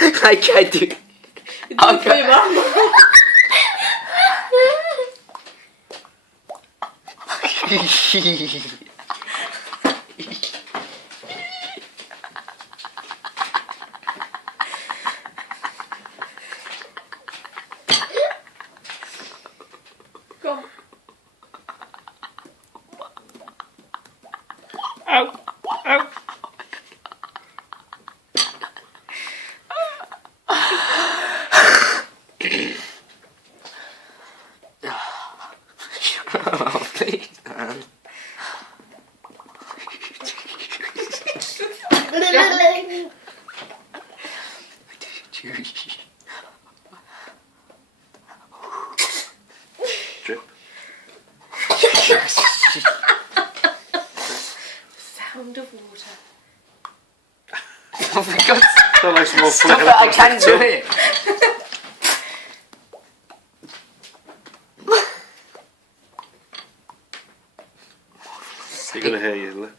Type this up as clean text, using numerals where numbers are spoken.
I can't do it. Do it for your mum. Go on. Ow. Ow. Oh, please, man. Drip. Sound of water. Oh my god. Don't like some more Stop it, I can't do it. You're gonna hear you.